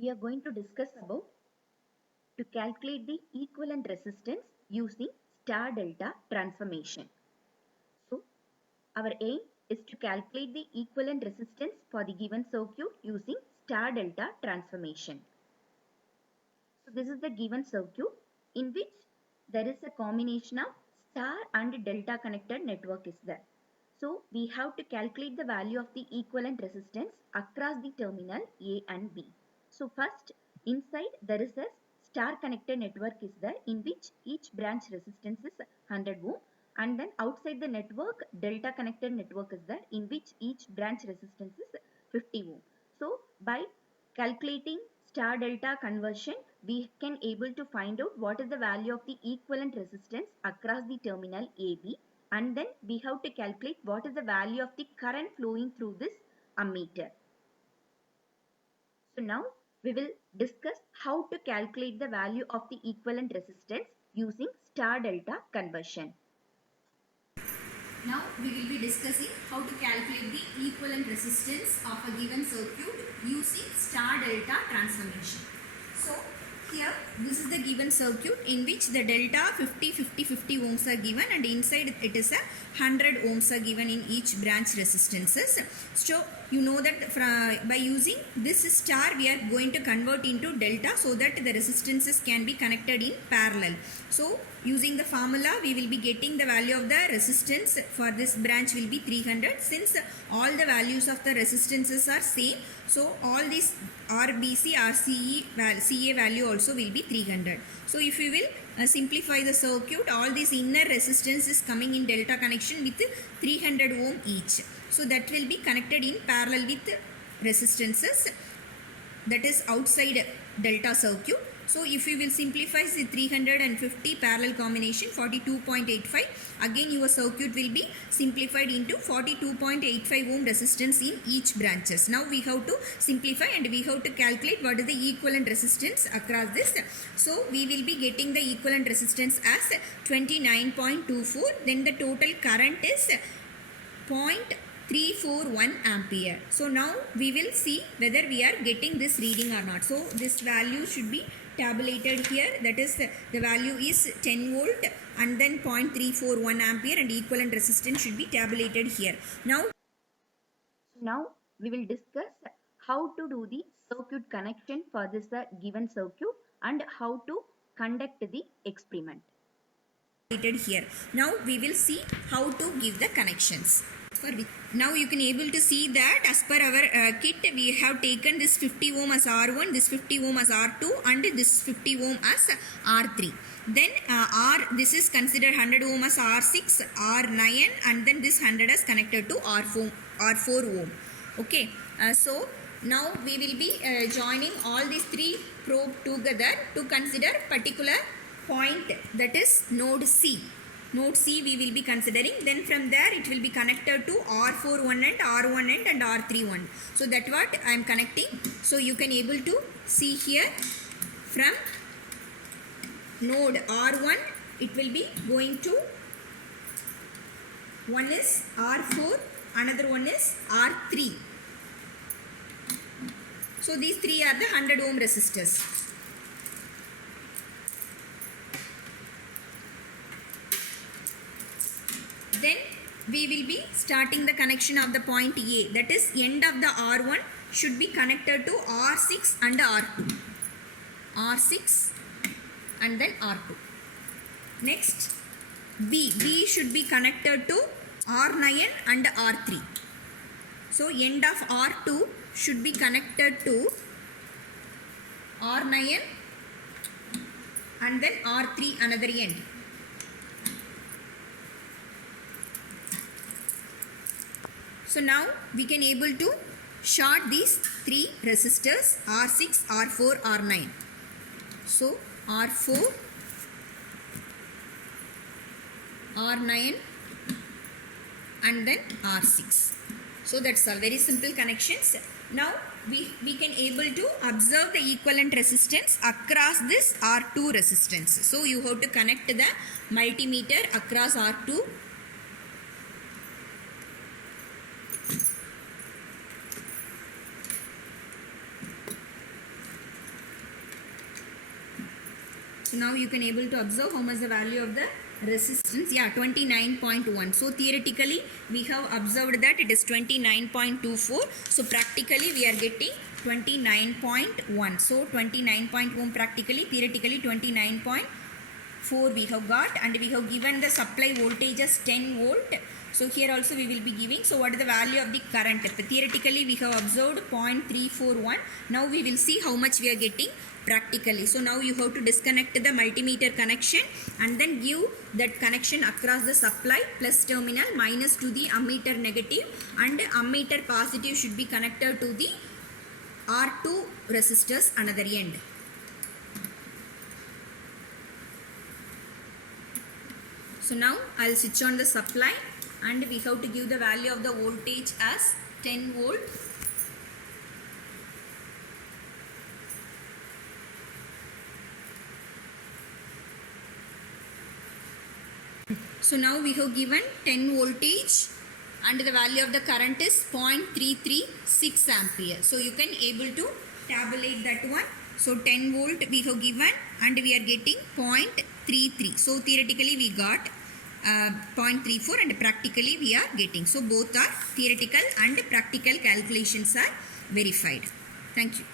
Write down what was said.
we are going to discuss about to calculate the equivalent resistance using star delta transformation. So our aim is to calculate the equivalent resistance for the given circuit using star delta transformation. So this is the given circuit in which there is a combination of star and delta connected network is there. So we have to calculate the value of the equivalent resistance across the terminal A and B. So first, inside there is a star connected network is there in which each branch resistance is 100 ohm, and then outside the network delta connected network is there in which each branch resistance is 50 ohm. So by calculating star delta conversion, we can able to find out what is the value of the equivalent resistance across the terminal AB, and then we have to calculate what is the value of the current flowing through this ammeter. So now we will discuss how to calculate the value of the equivalent resistance using star delta conversion. Now we will be discussing how to calculate the equivalent resistance of a given circuit using star delta transformation. So here this is the given circuit in which the delta 50 ohms are given, and inside it is a 100 ohms are given in each branch resistances. So you know that by using this star we are going to convert into delta so that the resistances can be connected in parallel. So using the formula we will be getting the value of the resistance for this branch will be 300. Since all the values of the resistances are same, so all these RBC, RCE, CA value also will be 300. So if you will simplify the circuit, all these inner resistance is coming in delta connection with 300 ohm each. So that will be connected in parallel with resistances that is outside delta circuit. So if you will simplify the 350 parallel combination 42.85, again your circuit will be simplified into 42.85 ohm resistance in each branches. Now we have to simplify and we have to calculate what is the equivalent resistance across this. So we will be getting the equivalent resistance as 29.24. Then the total current is 0.341 ampere. So now we will see whether we are getting this reading or not. So this value should be tabulated here, that is the value is 10 volt and then 0.341 ampere, and equivalent resistance should be tabulated here. Now we will discuss how to do the circuit connection for this given circuit and how to conduct the experiment. Here. Now we will see how to give the connections. Now you can able to see that as per our kit we have taken this 50 ohm as R1, this 50 ohm as R2 and this 50 ohm as R3. Then this is considered 100 ohm as R6, R9, and then this 100 is connected to R4 ohm. Okay, so now we will be joining all these three probe together to consider particular point, that is node C. Node C we will be considering. Then from there it will be connected to R4 one end, R1 end and R3 one. So that what I am connecting. So you can able to see here from node R1 it will be going to, one is R4, another one is R3. So these three are the 100 ohm resistors. Then we will be starting the connection of the point A, that is end of the R1 should be connected to R6 and R2. R6 and then R2. Next B should be connected to R9 and R3. So end of R2 should be connected to R9 and then R3 another end. So now we can able to short these three resistors R6, R4, R9. So R4, R9 and then R6. So that's all, very simple connections. Now we can able to observe the equivalent resistance across this R2 resistance. So you have to connect the multimeter across R2. now you can able to observe how much the value of the resistance. Yeah, 29.1. So theoretically we have observed that it is 29.24. So practically we are getting 29.1. So 29.1 practically, theoretically 29.4 we have got, and we have given the supply voltage as 10 volt. So here also we will be giving. So what is the value of the current? Theoretically we have observed 0.341. Now we will see how much we are getting practically. So now you have to disconnect the multimeter connection and then give that connection across the supply plus terminal minus to the ammeter negative, and ammeter positive should be connected to the R2 resistors another end. So now I will switch on the supply and we have to give the value of the voltage as 10 volt. So now we have given 10 voltage and the value of the current is 0.336 ampere. So you can able to tabulate that one. So 10 volt we have given and we are getting 0.33. So theoretically we got 0.34 and practically we are getting. So both are theoretical and practical calculations are verified. Thank you.